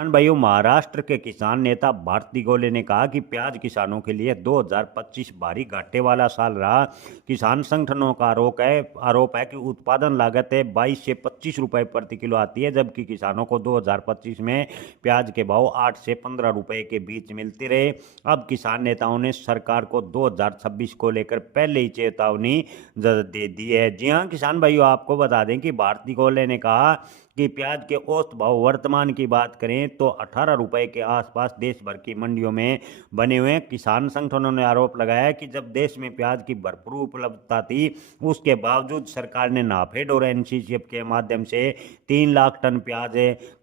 किसान भाइयों, महाराष्ट्र के किसान नेता भारती गोले ने कहा कि प्याज किसानों के लिए 2025 भारी घाटे वाला साल रहा। किसान संगठनों का आरोप है कि उत्पादन लागत 22 से 25 रुपए प्रति किलो आती है, जबकि किसानों को 2025 में प्याज के भाव 8 से 15 रुपए के बीच मिलते रहे। अब किसान नेताओं ने सरकार को 2026 को लेकर पहले ही चेतावनी दे दी है। जी हाँ किसान भाइयों, आपको बता दें कि भारती गोले ने कहा कि प्याज के औसत भाव वर्तमान की बात करें तो 18 रुपए के आसपास देश भर की मंडियों में बने हुए हैं। किसान संगठनों ने आरोप लगाया कि जब देश में प्याज की भरपूर उपलब्धता थी, उसके बावजूद सरकार ने नाफेड और एनसीसीएफ के माध्यम से 3 लाख टन प्याज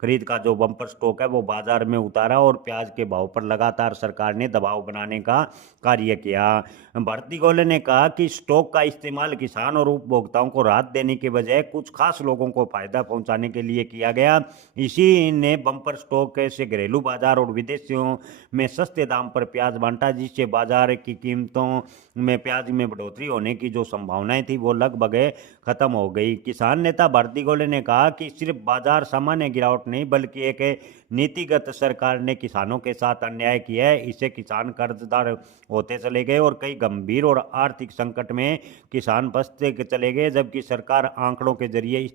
खरीद का जो बम्पर स्टॉक है वो बाजार में उतारा और प्याज के भाव पर लगातार सरकार ने दबाव बनाने का कार्य किया। भारती गोले ने कहा कि स्टॉक का इस्तेमाल किसान और उपभोक्ताओं को राहत देने के बजाय कुछ खास लोगों को फायदा पहुंचाने के लिए किया गया। इसी ने बम्पर स्टॉक से घरेलू बाजार और विदेशियों में सस्ते दाम पर प्याज बांटा, जिससे बाजार की कीमतों में प्याज में बढ़ोतरी होने की जो संभावनाएं थी वो लगभग खत्म हो गई। किसान नेता भारती गोले ने कहा कि सिर्फ बाजार सामान्य गिरावट नहीं बल्कि एक नीतिगत सरकार ने किसानों के साथ अन्याय किया है। इससे किसान कर्जदार होते चले गए और कई गंभीर और आर्थिक संकट में किसान फंसते चले गए, जबकि सरकार आंकड़ों के जरिए इस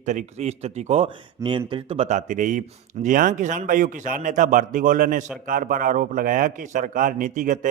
स्थिति को नियंत्रित बताती रही। जी हाँ किसान भाइयों, किसान नेता भारती गोले ने सरकार पर आरोप लगाया कि सरकार नीतिगत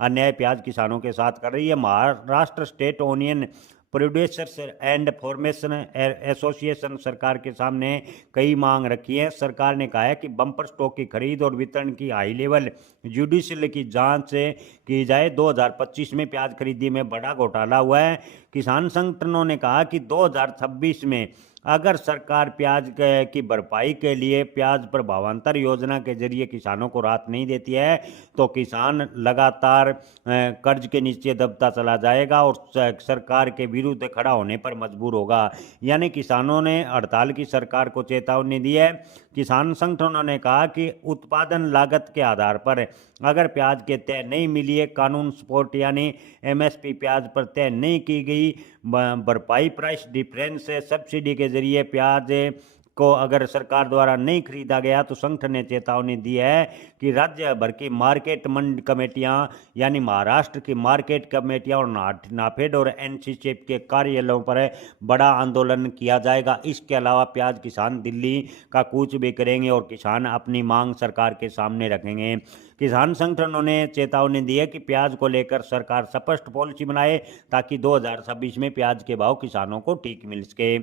अन्याय प्याज किसानों के साथ कर रही है। Maharashtra state onion producers and formation association सरकार के सामने कई मांग रखी है। सरकार ने कहा है कि बम्पर स्टॉक की खरीद और वितरण की हाई लेवल जुडिशियल की जांच की जाए। 2025 में प्याज खरीदी में बड़ा घोटाला हुआ है। किसान संगठनों ने कहा कि 2026 में अगर सरकार प्याज की भरपाई के लिए प्याज पर भावांतर योजना के जरिए किसानों को राहत नहीं देती है तो किसान लगातार कर्ज के नीचे दबता चला जाएगा और सरकार के विरुद्ध खड़ा होने पर मजबूर होगा। यानी किसानों ने हड़ताल की सरकार को चेतावनी दी है। किसान संगठनों ने कहा कि उत्पादन लागत के आधार पर अगर प्याज के तय नहीं मिली, कानून सपोर्ट यानी एमएसपी प्याज पर तय नहीं की गई भरपाई, प्राइस डिफरेंस सब्सिडी के जरिए प्याज को अगर सरकार द्वारा नहीं खरीदा गया तो संगठन ने चेतावनी दी है कि राज्य भर की मार्केट मंडी कमेटियां यानी महाराष्ट्र की मार्केट कमेटियां और नाफेड और एनसीसीएफ के कार्यालयों पर बड़ा आंदोलन किया जाएगा। इसके अलावा प्याज किसान दिल्ली का कूच भी करेंगे और किसान अपनी मांग सरकार के सामने रखेंगे। किसान संगठनों ने चेतावनी दी है कि प्याज को लेकर सरकार स्पष्ट पॉलिसी बनाए ताकि 2026 में प्याज के भाव किसानों को ठीक मिल सके।